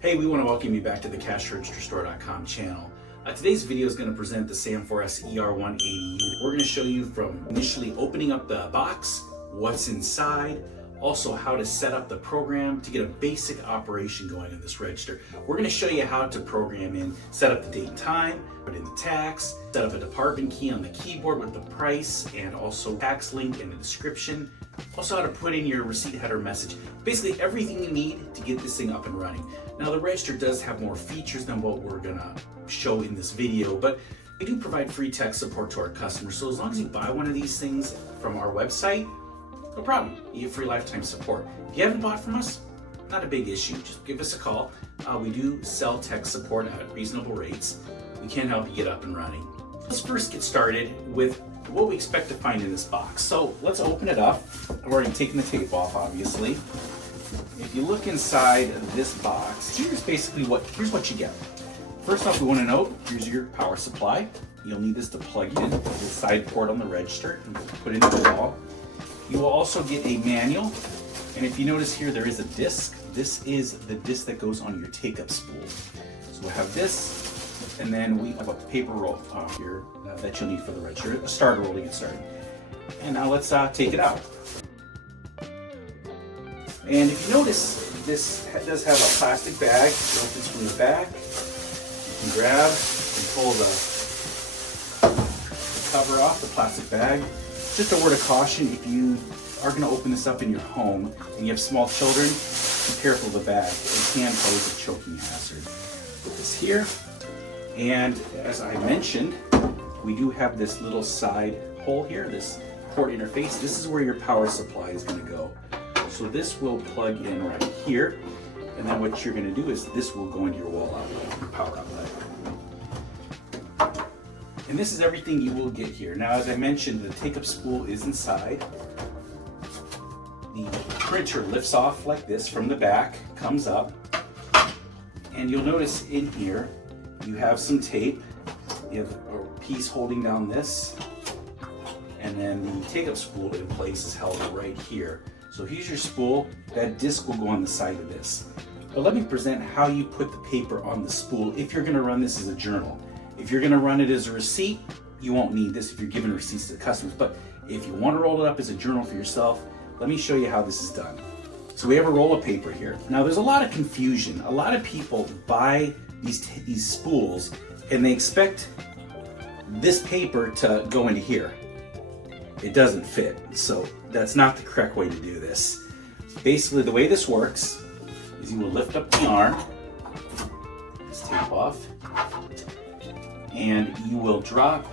Hey, we want to welcome you back to the CashRegisterStore.com channel. Today's video is going to present the Sam4s ER-180U. We're going to show you from initially opening up the box, what's inside, also how to set up the program to get a basic operation going in this register. We're going to show you how to program in, set up the date and time, put in the tax, set up a department key on the keyboard with the price and also tax link and the description. Also how to put in your receipt header message. Basically everything you need to get this thing up and running. Now the register does have more features than what we're gonna show in this video, but we do provide free tech support to our customers. So as long as you buy one of these things from our website, no problem, you get free lifetime support. If you haven't bought from us, not a big issue, just give us a call. We do sell tech support at reasonable rates. We can help you get up and running. Let's first get started with what we expect to find in this box. So let's open it up. I've already taken the tape off, obviously. If you look inside this box, here's what you get. First off, we want to note, here's your power supply. You'll need this to plug in the side port on the register and put it into the wall. You will also get a manual, and if you notice here, there is a disc. This is the disc that goes on your take-up spool. So we'll have this, and then we have a paper roll here that you'll need for the register, a starter roll to get started. And now let's take it out. And if you notice, this does have a plastic bag built in from the back. You can grab and pull the cover off the plastic bag. Just a word of caution, if you are going to open this up in your home and you have small children, be careful of the bag. It can pose a choking hazard. Put this here. And as I mentioned, we do have this little side hole here, this port interface. This is where your power supply is going to go. So this will plug in right here, and then what you're going to do is this will go into your wall outlet, your power outlet. And this is everything you will get here. Now, as I mentioned, the take-up spool is inside. The printer lifts off like this from the back, comes up, and you'll notice in here you have some tape. You have a piece holding down this, and then the take-up spool in place is held right here. So here's your spool. That disc will go on the side of this. But let me present how you put the paper on the spool if you're going to run this as a journal. If you're going to run it as a receipt, you won't need this if you're giving receipts to the customers. But if you want to roll it up as a journal for yourself, let me show you how this is done. So we have a roll of paper here. Now there's a lot of confusion. A lot of people buy these spools and they expect this paper to go into here. It doesn't fit, so that's not the correct way to do this. Basically, the way this works is you will lift up the arm, this tape off, and you will drop,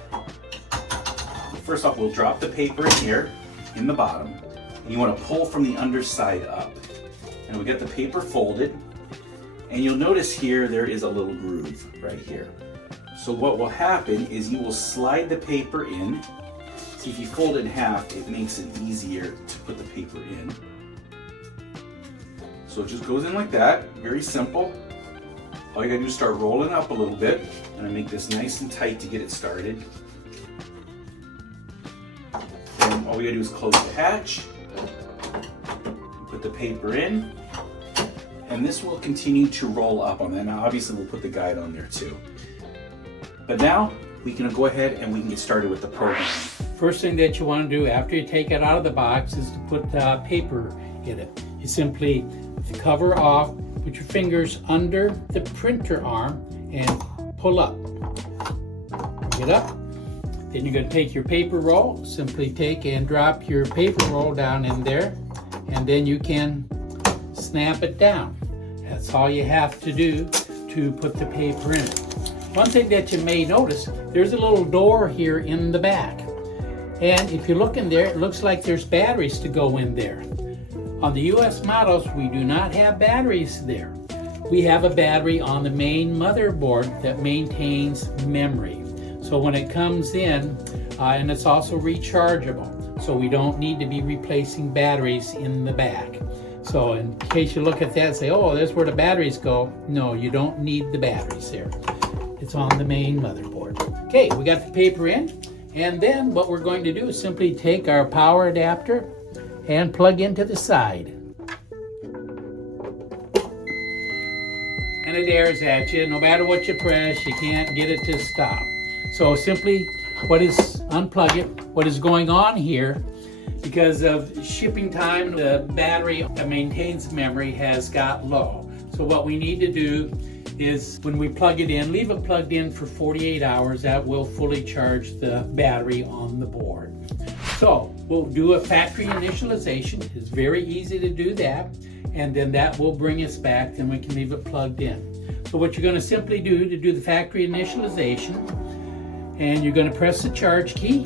first off, we'll drop the paper in here, in the bottom, and you want to pull from the underside up. And we'll get the paper folded, and you'll notice here there is a little groove right here. So what will happen is you will slide the paper in. See, if you fold it in half, it makes it easier to put the paper in. So it just goes in like that, very simple. All you gotta do is start rolling up a little bit. I'm gonna make this nice and tight to get it started. And all we gotta do is close the hatch, put the paper in, and this will continue to roll up on that. Now obviously we'll put the guide on there too. But now we can go ahead and we can get started with the program. First thing that you want to do after you take it out of the box is to put paper in it. You simply cover off, put your fingers under the printer arm and pull up. Bring it up. Then you're going to take your paper roll, simply take and drop your paper roll down in there, and then you can snap it down. That's all you have to do to put the paper in it. One thing that you may notice, there's a little door here in the back. And if you look in there, it looks like there's batteries to go in there. On the US models, we do not have batteries there. We have a battery on the main motherboard that maintains memory. So when it comes in, and it's also rechargeable, so we don't need to be replacing batteries in the back. So in case you look at that and say, oh, there's where the batteries go. No, you don't need the batteries there. It's on the main motherboard. Okay, we got the paper in. And then what we're going to do is simply take our power adapter and plug into the side. and it airs at you. No matter what you press, you can't get it to stop. So simply unplug it. What is going on here, because of shipping time, the battery that maintains memory has got low. So what we need to do is when we plug it in, leave it plugged in for 48 hours. That will fully charge the battery on the board. So we'll do a factory initialization. It's very easy to do that. And then that will bring us back, then we can leave it plugged in. So what you're going to simply do to do the factory initialization, and you're going to press the charge key,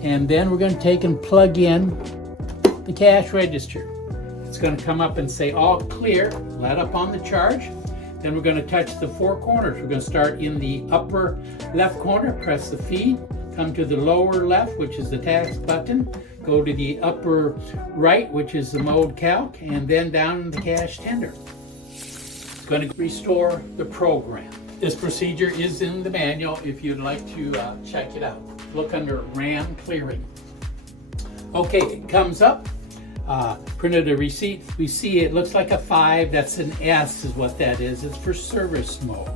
and then we're going to take and plug in the cash register. It's going to come up and say all clear, let up on the charge. Then we're going to touch the four corners. We're going to start in the upper left corner, press the feed, come to the lower left, which is the tax button, go to the upper right, which is the mode calc, and then down the cash tender. It's going to restore the program. This procedure is in the manual if you'd like to check it out. Look under RAM clearing. Okay, it comes up. Printed a receipt. We see it looks like a 5. That's an S is what that is. It's for service mode.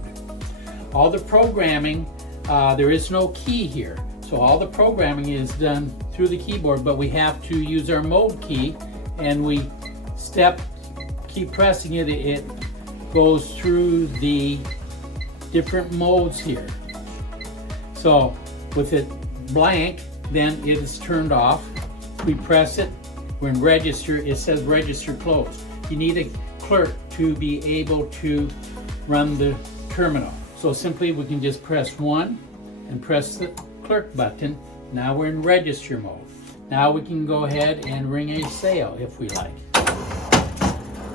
All the programming, there is no key here. So all the programming is done through the keyboard, but we have to use our mode key, and we keep pressing it. It goes through the different modes here. So with it blank, then it is turned off. We press it. We're in register. It says register closed. You need a clerk to be able to run the terminal. So simply we can just press 1 and press the clerk button. Now we're in register mode. Now we can go ahead and ring a sale if we like.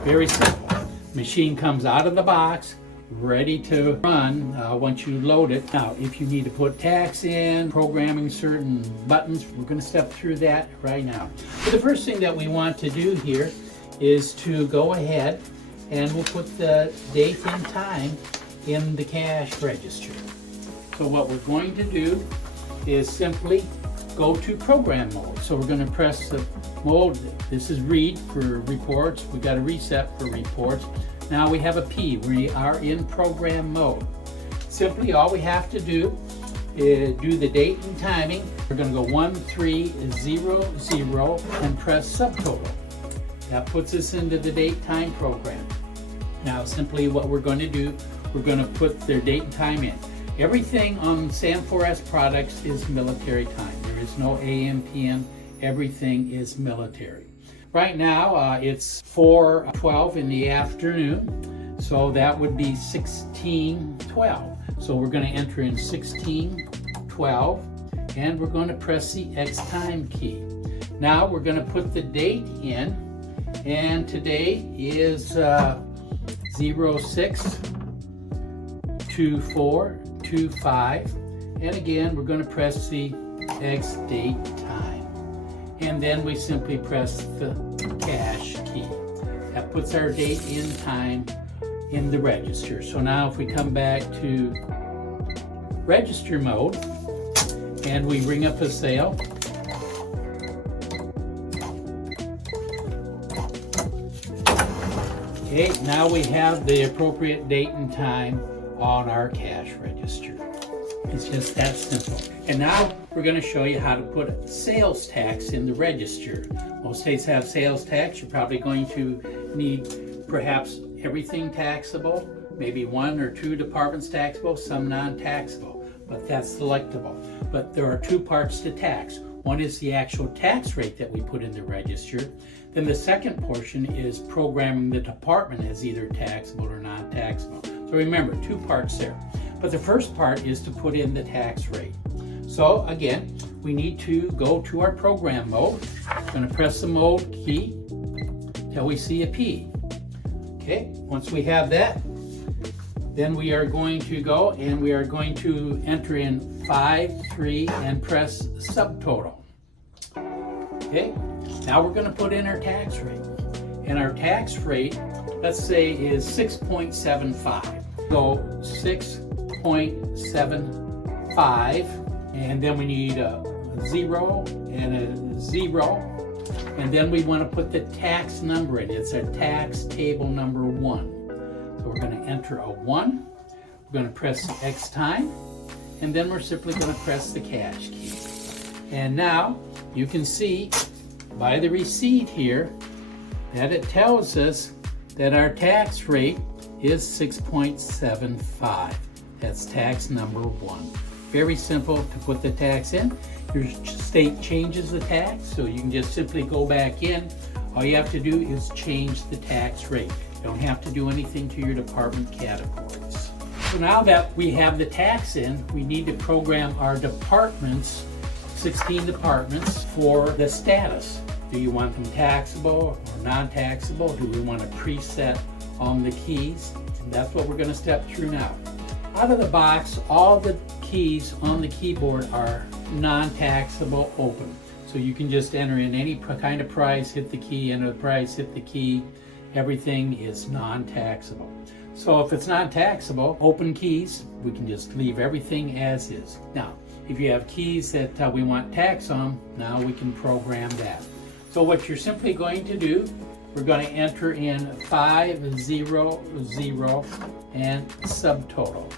Very simple. Machine comes out of the box, ready to run once you load it. Now, if you need to put tax in, programming certain buttons, we're going to step through that right now. But the first thing that we want to do here is to go ahead and we'll put the date and time in the cash register. So what we're going to do is simply go to program mode. So we're going to press the mode. This is read for reports. We got a reset for reports. Now we have a P. We are in program mode. Simply all we have to do is do the date and timing. We're going to go 1300 and press subtotal. That puts us into the date time program. Now simply what we're going to do, we're going to put their date and time in. Everything on Sam4s products is military time. There is no AM, PM. Everything is military. Right now, it's 4:12 in the afternoon, so that would be 16:12. So we're going to enter in 16:12, and we're going to press the X time key. Now we're going to put the date in, and today is 06/24/25, and again we're going to press the X date time. And then we simply press the cash key. That puts our date and time in the register. So now if we come back to register mode and we ring up a sale, okay, now we have the appropriate date and time on our cash register. It's just that simple. And now we're going to show you how to put sales tax in the register. Most states have sales tax. You're probably going to need perhaps everything taxable, maybe 1 or 2 departments taxable, some non-taxable, but that's selectable. But there are 2 parts to tax. One is the actual tax rate that we put in the register. Then the second portion is programming the department as either taxable or non-taxable. So remember, 2 parts there. But the first part is to put in the tax rate. So again, we need to go to our program mode. I'm going to press the mode key till we see a P. Okay, once we have that, then we are going to go and we are going to enter in 5-3 and press subtotal. Okay, now we're going to put in our tax rate. And our tax rate, let's say, is 6.75. So 6.75, and then we need a 0 and a 0, and then we want to put the tax number in. It's our tax table number 1. So So we're going to enter a 1. We're going to press the X time, and then we're simply going to press the cash key. And now you can see by the receipt here that it tells us that our tax rate is 6.75. That's tax number 1. Very simple to put the tax in. Your state changes the tax, so you can just simply go back in. All you have to do is change the tax rate. You don't have to do anything to your department categories. So now that we have the tax in, we need to program our departments, 16 departments, for the status. Do you want them taxable or non-taxable? Do we want to preset on the keys? And that's what we're going to step through now. Out of the box, all the keys on the keyboard are non-taxable open. So you can just enter in any kind of price, hit the key, enter the price, hit the key. Everything is non-taxable. So if it's non-taxable, open keys, we can just leave everything as is. Now, if you have keys that we want tax on, now we can program that. So what you're simply going to do, we're going to enter in 500 and subtotal.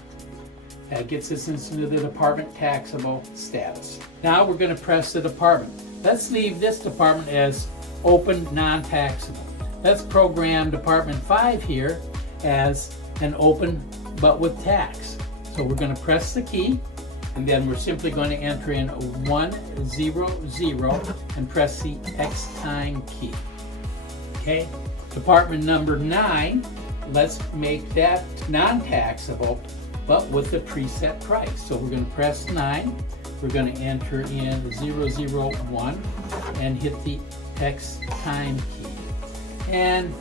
That gets us into the department taxable status. Now we're going to press the department. Let's leave this department as open non-taxable. Let's program department 5 here as an open but with tax. So we're going to press the key, and then we're simply going to enter in 100 and press the X time key. Okay, department number 9, let's make that non-taxable but with the preset price. So we're going to press 9, we're going to enter in 001 and hit the X time key. And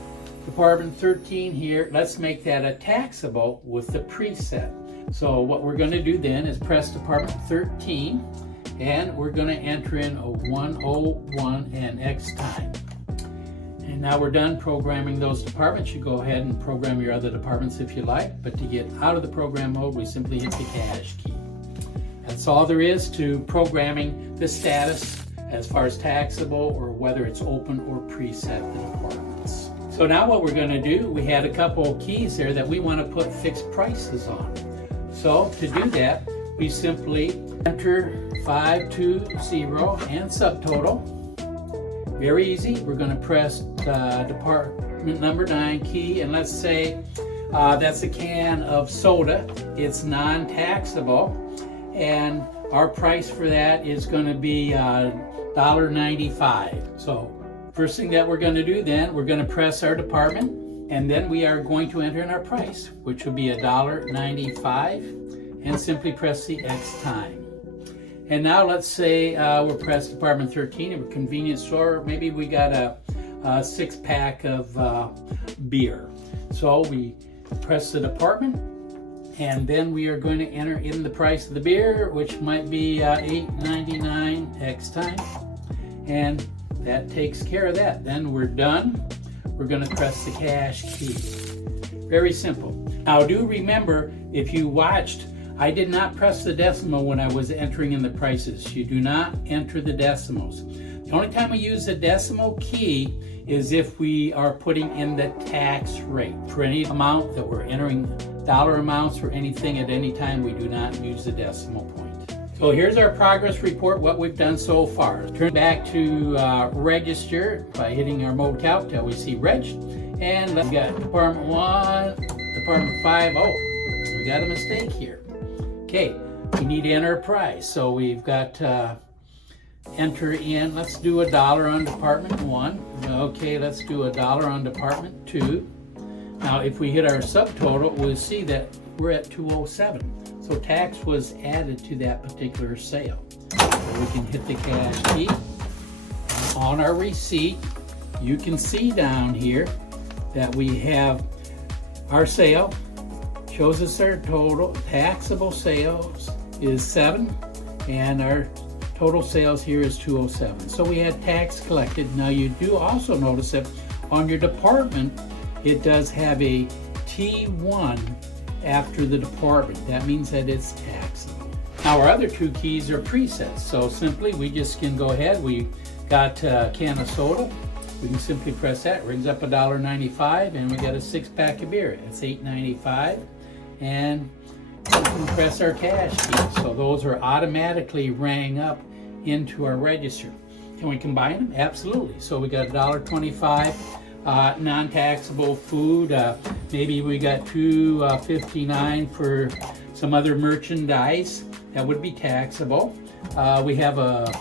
department 13 here, let's make that a taxable with the preset. So what we're going to do then is press department 13, and we're going to enter in a 101 and X time. And now we're done programming those departments. You go ahead and program your other departments if you like, but to get out of the program mode, we simply hit the cash key. That's all there is to programming the status as far as taxable or whether it's open or preset the departments. So now what we're going to do, we had a couple keys there that we want to put fixed prices on. So to do that, we simply enter 520 and subtotal. Very easy. We're going to press department number 9 key, and let's say that's a can of soda. It's non-taxable, and our price for that is going to be $1.95. So first thing that we're going to do then, we're going to press our department, and then we are going to enter in our price, which will be $1.95, and simply press the X time. And now let's say we're pressed department 13 of a convenience store. Maybe we got a 6-pack of beer. So we press the department, and then we are going to enter in the price of the beer, which might be $8.99 X time. And that takes care of that. Then we're done. We're going to press the cash key. Very simple. Now do remember, if you watched, I did not press the decimal when I was entering in the prices. You do not enter the decimals. The only time we use the decimal key is if we are putting in the tax rate. For any amount that we're entering, dollar amounts or anything at any time, we do not use the decimal point. So here's our progress report, what we've done so far. Turn back to register by hitting our mode count till we see reg. And we got department 1, department 5. Oh, we got a mistake here. Okay, we need to enter a price. So we've got enter in, let's do $1 on department 1. Okay, let's do $1 on department 2. Now if we hit our subtotal, we'll see that we're at $207. So tax was added to that particular sale. So we can hit the cash key. On our receipt, you can see down here that we have our sale. Shows us our total taxable sales is 7, and our total sales here is 207. So we had tax collected. Now you do also notice that on your department, it does have a T1 after the department. That means that it's taxable. Now our other 2 keys are presets. So simply we just can go ahead. We got a can of soda. We can simply press that, rings up $1.95, and we get a 6-pack of beer. It's $8.95, and we can press our cash key. So those are automatically rang up into our register. Can we combine them? Absolutely. So we got $1.25 non-taxable food. Maybe we got $2.59 for some other merchandise that would be taxable. We have a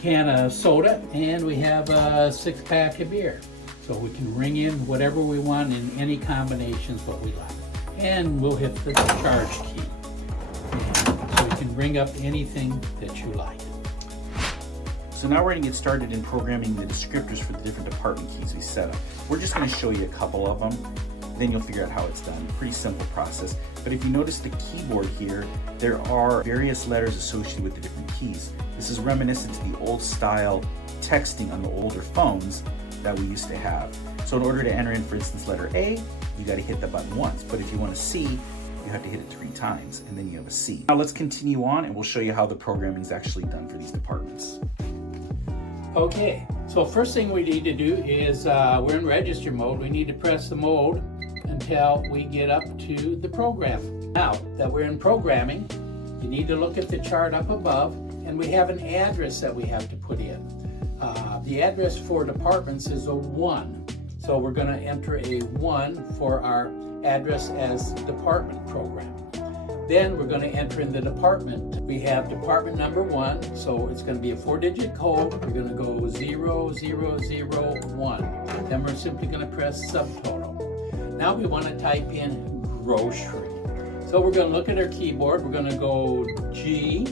can of soda, and we have a 6-pack of beer. So we can ring in whatever we want in any combinations what we like. And we'll hit the charge key. And so you can ring up anything that you like. So now we're going to get started in programming the descriptors for the different department keys we set up. We're just going to show you a couple of them, then you'll figure out how it's done. Pretty simple process. But if you notice the keyboard here, there are various letters associated with the different keys. This is reminiscent to the old style texting on the older phones that we used to have. So in order to enter in, for instance, letter A, you got to hit the button once. But if you want a C, you have to hit it 3 times, and then you have a C. Now let's continue on, and we'll show you how the programming is actually done for these departments. Okay, so first thing we need to do is, we're in register mode. We need to press the mode until we get up to the program. Now that we're in programming, you need to look at the chart up above, and we have an address that we have to put in. The address for departments is a 1. So we're going to enter a 1 for our address as department program. Then we're going to enter in the department. We have department number 1, so it's going to be a 4-digit code. We're going to go 0001. Then we're simply going to press subtotal. Now we want to type in grocery. So we're going to look at our keyboard. We're going to go G,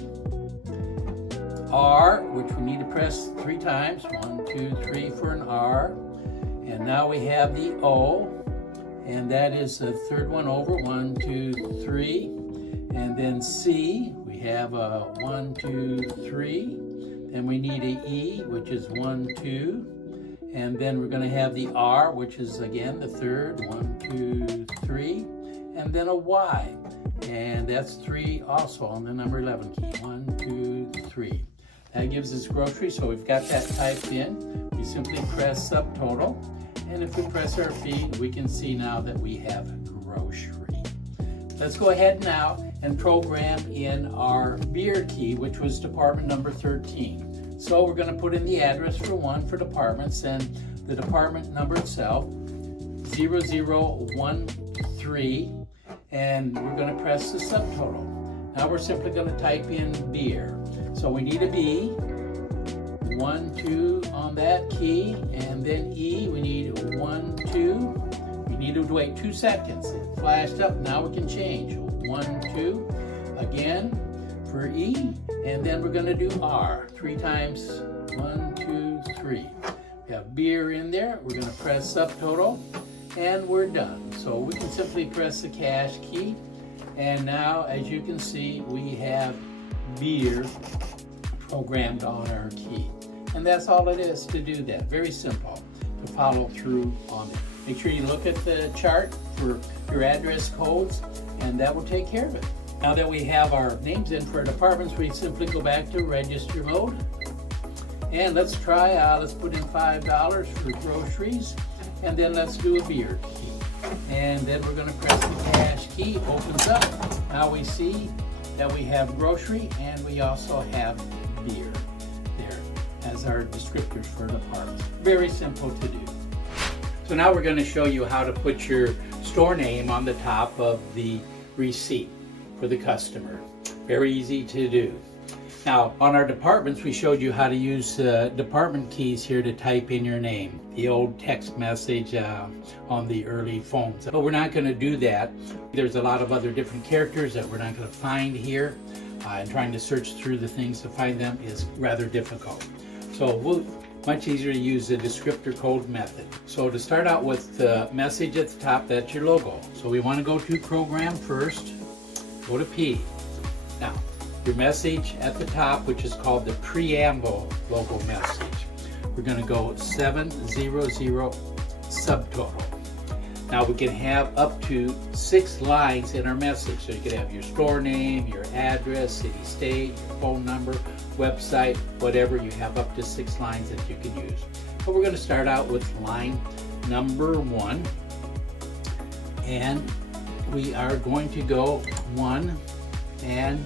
R, which we need to press 3 times. 1, 2, 3 for an R. And now we have the O, and that is the 3rd one over. 1, 2, 3. And then C, we have a 1, 2, 3. Then we need a E, which is 1, 2. And then we're going to have the R, which is again the 3rd. 1, 2, 3. And then a Y, and that's 3 also on the number 11 key. 1, 2, 3. That gives us grocery, so we've got that typed in. We simply press subtotal, and if we press our feed, we can see now that we have grocery. Let's go ahead now and program in our beer key, which was department number 13. So we're going to put in the address for 1 for departments, and the department number itself, 0013, and we're going to press the subtotal. Now we're simply going to type in beer. So we need a B, 1, 2 on that key, and then E, we need 1, 2. We need to wait 2 seconds. It flashed up, now we can change. 1, 2, again for E, and then we're going to do R 3 times. 1, 2, 3. We have beer in there. We're going to press subtotal, and we're done. So we can simply press the cash key, and now as you can see, we have beer programmed on our key. And that's all it is to do that. Very simple to follow through on it. Make sure you look at the chart for your address codes, and that will take care of it. Now that we have our names in for our departments, we simply go back to register mode. And let's try, let's put in $5 for groceries, and then let's do a beer key. And then we're going to press the cash key, it opens up. Now we see that we have grocery, and we also have beer there as our descriptors for departments. Very simple to do. So now we're going to show you how to put your store name on the top of the receipt for the customer. Very easy to do. Now on our departments, we showed you how to use department keys here to type in your name, the old text message on the early phones. But we're not going to do that. There's a lot of other different characters that we're not going to find here, and trying to search through the things to find them is rather difficult. So much easier to use the descriptor code method. So to start out with the message at the top, that's your logo. So we want to go to program first, go to P. Now, your message at the top, which is called the preamble logo message. We're going to go 700 subtotal. Now we can have up to 6 lines in our message. So you can have your store name, your address, city, state, your phone number, website, whatever. You have up to 6 lines that you can use. But we're going to start out with line number 1, and we are going to go 1 and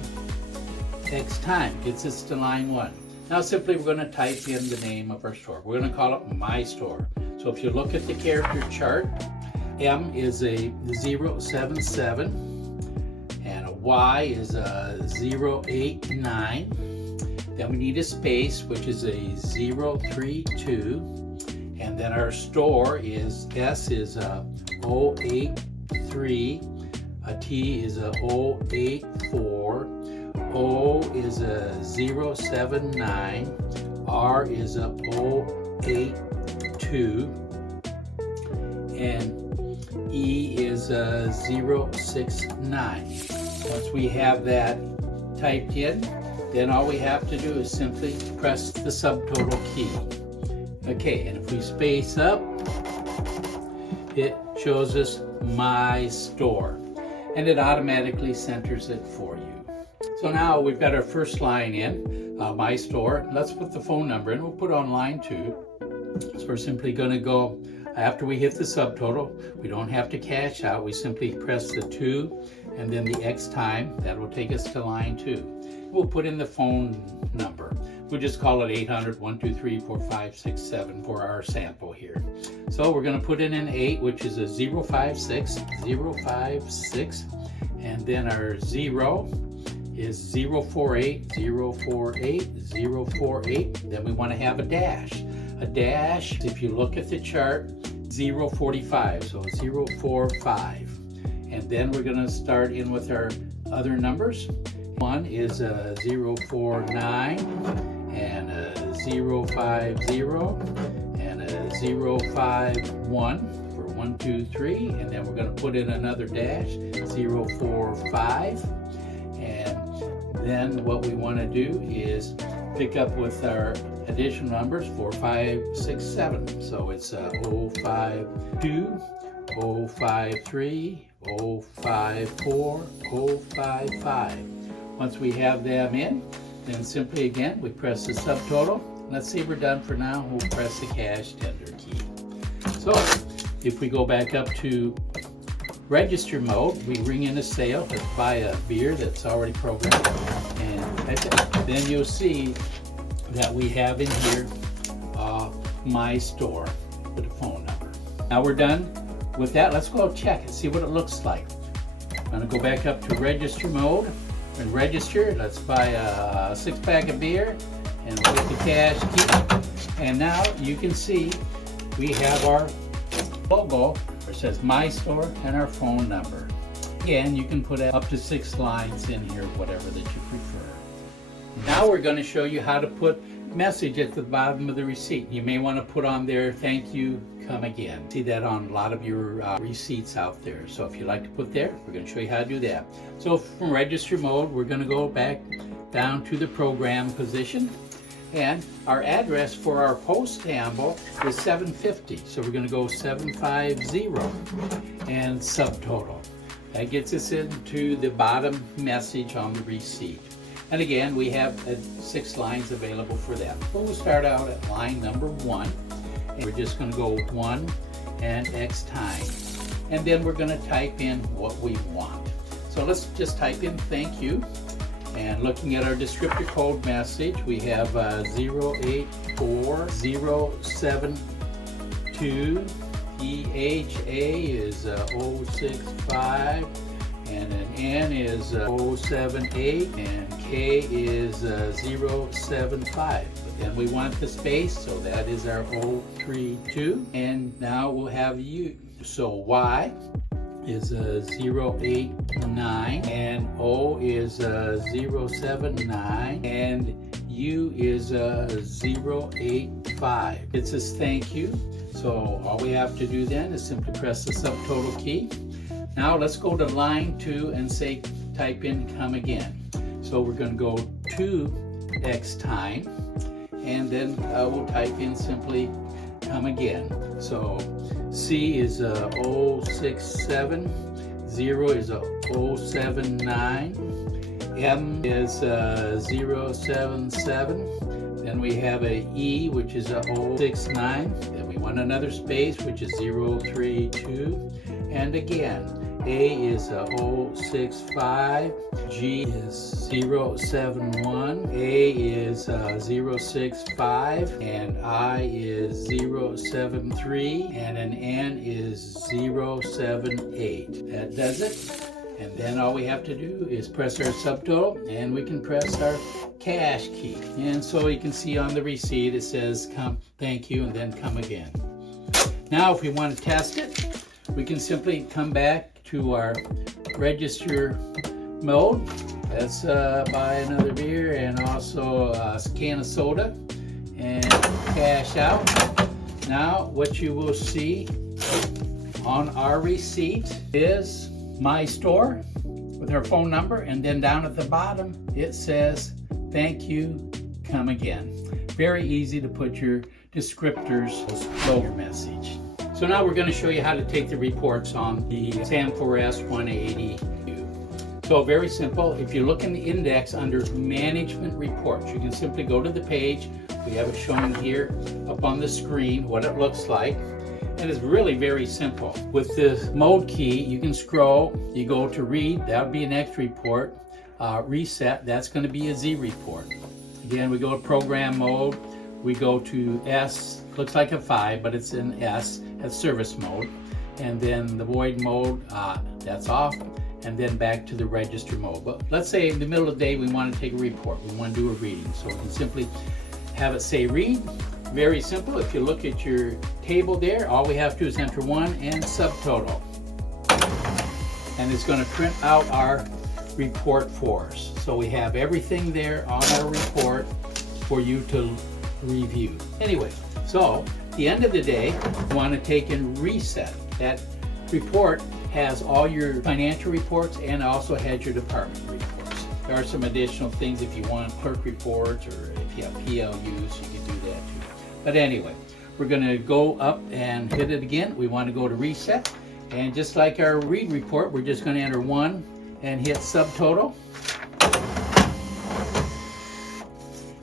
X time gets us to line 1. Now simply we're going to type in the name of our store. We're going to call it My Store. So if you look at the character chart, M is a 077 and a Y is a 089. Then we need a space, which is a 032. And then our store is S is a 083, a T is a 084, O is a 079, R is a 082, and E is a 069. Once we have that typed in, then all we have to do is simply press the subtotal key. Okay, and if we space up, it shows us My Store, and it automatically centers it for you. So now we've got our first line in, My Store. Let's put the phone number in. We'll put on line 2. So we're simply going to go, after we hit the subtotal, we don't have to cash out. We simply press the 2 and then the X time. That will take us to line 2. We'll put in the phone number. We'll just call it 800-123-4567 for our sample here. So we're going to put in an 8, which is a 056, and then our 0 is 048, 048, 048. Then we want to have a dash. A dash, if you look at the chart, 045, so 045. And then we're going to start in with our other numbers. One is a 049 and a 050 and a 051 for 1, 2, 3. And then we're going to put in another dash, 045. And then what we want to do is pick up with our additional numbers 4, 5, 6, 7. So it's 052, 053, 054, 055. Once we have them in, then simply again we press the subtotal. Let's say we're done for now. We'll press the cash tender key. So if we go back up to register mode, we ring in a sale. Let's buy a beer that's already programmed, and then you'll see that we have in here My Store with a phone number. Now we're done with that. Let's go check it, see what it looks like. I'm going to go back up to register mode and register. Let's buy a 6-pack of beer and we'll get the cash key. And now you can see we have our logo. It says My Store and our phone number. Again, you can put up to 6 lines in here, whatever that you prefer. Now we're going to show you how to put message at the bottom of the receipt. You may want to put on there, thank you, come again. See that on a lot of your receipts out there. So if you like to put there, we're going to show you how to do that. So from register mode, we're going to go back down to the program position. And our address for our post amble is 750. So we're going to go 750 and subtotal. That gets us into the bottom message on the receipt. And again, we have 6 lines available for that. We'll start out at line number 1. And we're just going to go 1 and X time. And then we're going to type in what we want. So let's just type in thank you. And looking at our descriptor code message, we have 084072. EHA is 065. And an N is 078 and K is 075. But then we want the space, so that is our 032. And now we'll have U. So Y is 089 and O is 079 and U is 085. It says thank you. So all we have to do then is simply press the subtotal key. Now let's go to line 2 and say type in come again. So we're going to go 2x time and then we'll type in simply come again. So C is 067, 0 is 079, M is 077, Then we have a E, which is a 069. Then we want another space, which is 032. And again, A is a 065, G is 071, A is 065, and I is 073, and an N is 078. That does it. And then all we have to do is press our subtotal, and we can press our cash key. And so you can see on the receipt it says come, thank you, and then come again. Now if we want to test it, we can simply come back to our register mode. Let's buy another beer and also a can of soda and cash out. Now what you will see on our receipt is my store with our phone number, and then down at the bottom it says thank you, come again. Very easy to put your descriptors below your message. So now we're going to show you how to take the reports on the Sam4s ER-180U. So very simple. If you look in the index under management reports, you can simply go to the page. We have it shown here up on the screen what it looks like. And it's really very simple. With the mode key, you can scroll, you go to read, that would be an X report. Reset, that's going to be a Z report. Again, we go to program mode, we go to S, looks like a 5, but it's an S, that's service mode. And then the void mode, that's off, and then back to the register mode. But let's say in the middle of the day we want to take a report, we want to do a reading. So we can simply have it say read. Very simple. If you look at your table there, all we have to do is enter 1 and subtotal. And it's going to print out our report for us. So we have everything there on our report for you to review. Anyway, so at the end of the day, you want to take and reset. That report has all your financial reports and also has your department reports. There are some additional things if you want clerk reports or if you have PLUs, you can do that too. But anyway, we're going to go up and hit it again. We want to go to reset. And just like our read report, we're just going to enter 1 and hit subtotal.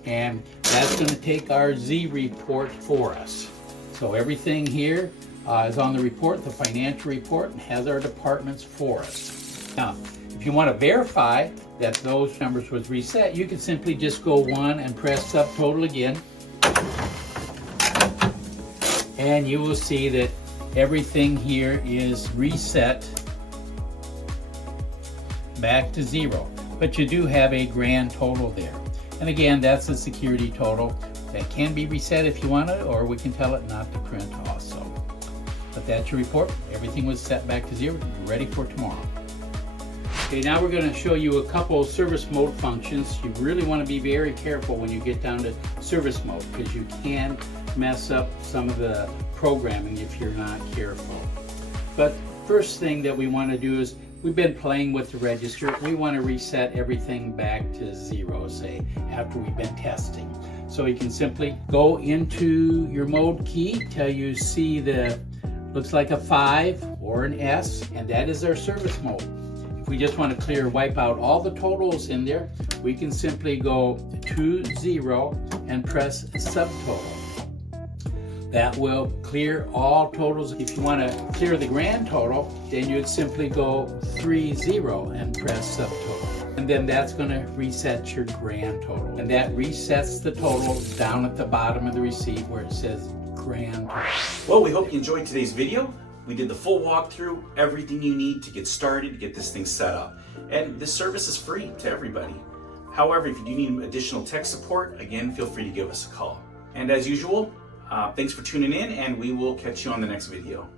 And that's going to take our Z report for us. So everything here is on the report, the financial report, and has our departments for us. Now, if you want to verify that those numbers was reset, you can simply just go 1 and press subtotal again. And you will see that everything here is reset back to 0. But you do have a grand total there. And again, that's a security total. That can be reset if you want it, or we can tell it not to print also. But that's your report. Everything was set back to 0, ready for tomorrow. Okay, now we're going to show you a couple service mode functions. You really want to be very careful when you get down to service mode, because you can mess up some of the programming if you're not careful. But first thing that we want to do is, we've been playing with the register. We want to reset everything back to 0, say, after we've been testing. So you can simply go into your mode key till you see the, looks like a 5 or an S, and that is our service mode. If we just want to wipe out all the totals in there, we can simply go to 0 and press subtotal. That will clear all totals. If you want to clear the grand total, then you'd simply go 30 and press subtotal. And then that's going to reset your grand total. And that resets the total down at the bottom of the receipt where it says grand total. Well, we hope you enjoyed today's video. We did the full walkthrough, everything you need to get started, to get this thing set up. And this service is free to everybody. However, if you do need additional tech support, again, feel free to give us a call. And as usual, thanks for tuning in, and we will catch you on the next video.